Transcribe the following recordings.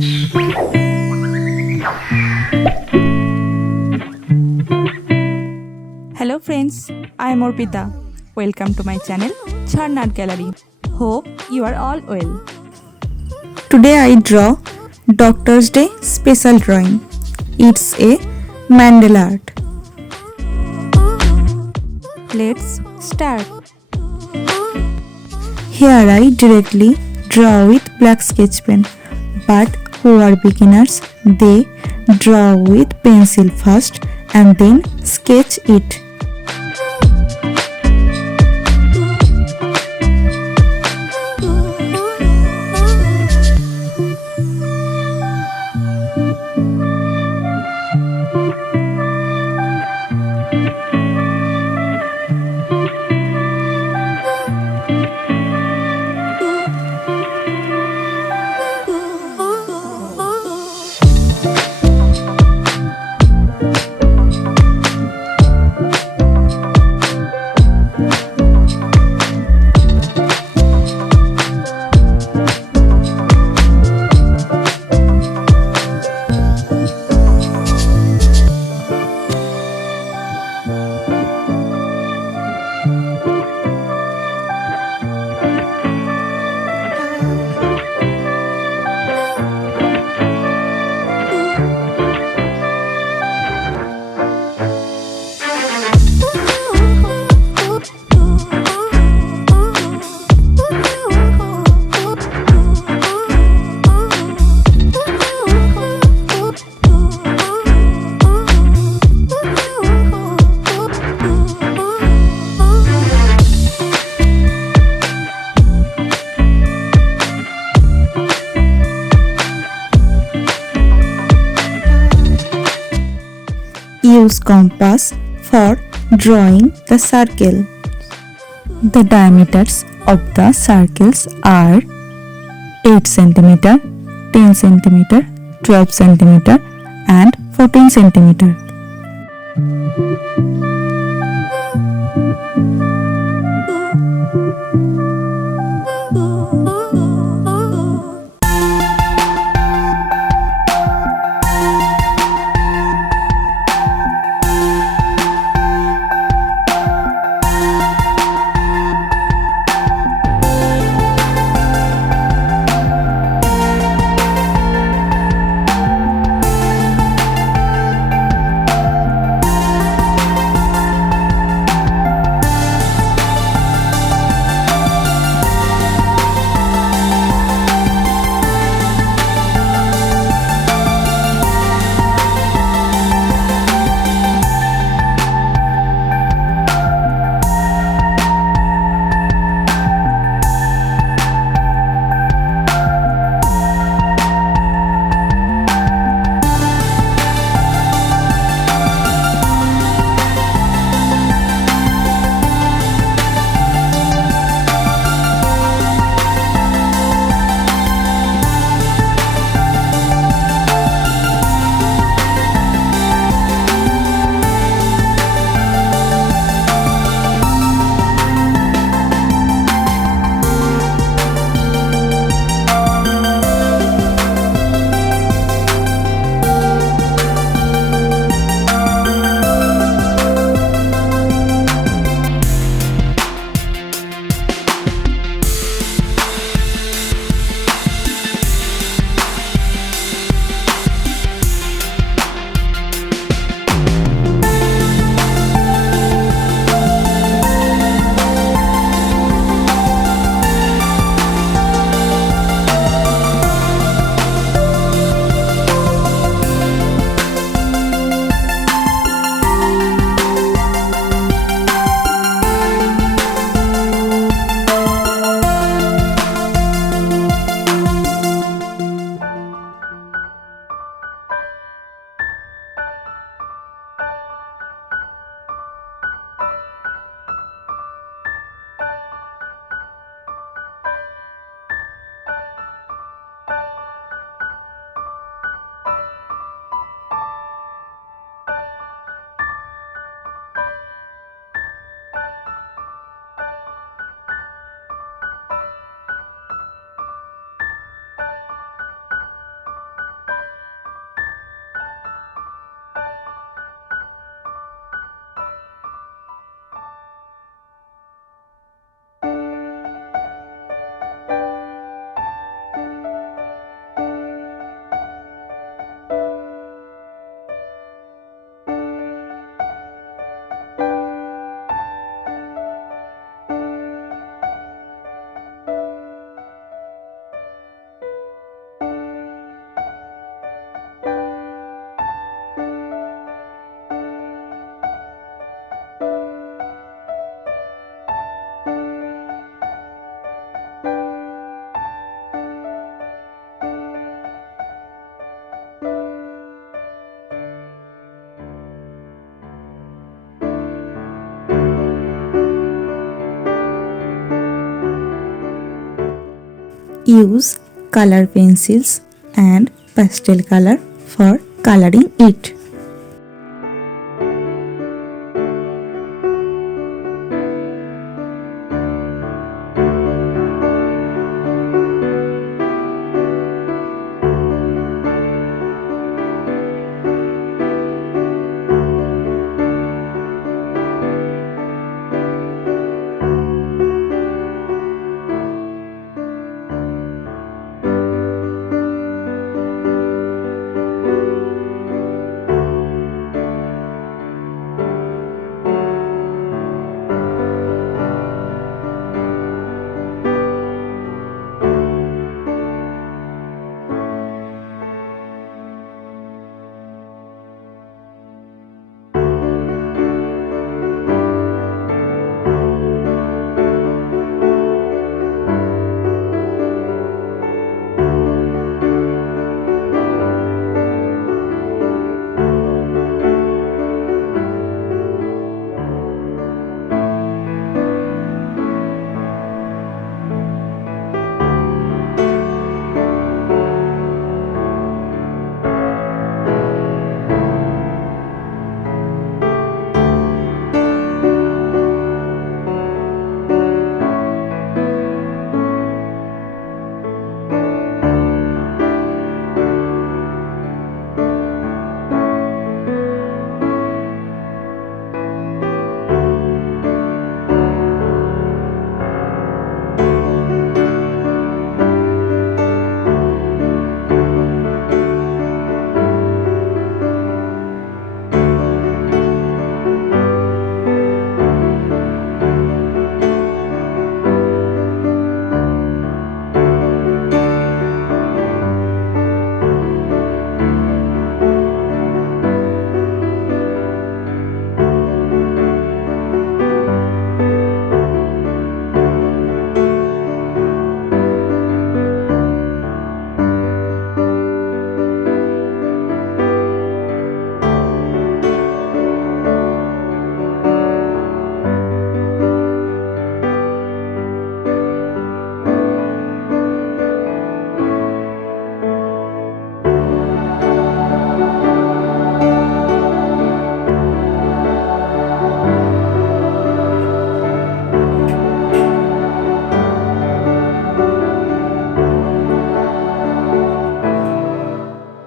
Hello friends, I am Arpita. Welcome to my channel Art Gallery. Hope you are all well. Today I draw Doctor's Day special drawing. It's a Mandala art. Let's start. Here I directly draw with black sketch pen, but who are beginners, they draw with pencil first and then sketch it. Use compass for drawing the circle. The diameters of the circles are 8 cm, 10 cm, 12 cm and 14 cm. use color pencils and pastel color for coloring it.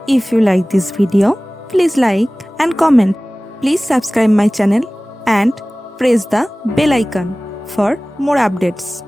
If you like this video, please like and comment. Please subscribe my channel and press the bell icon for more updates.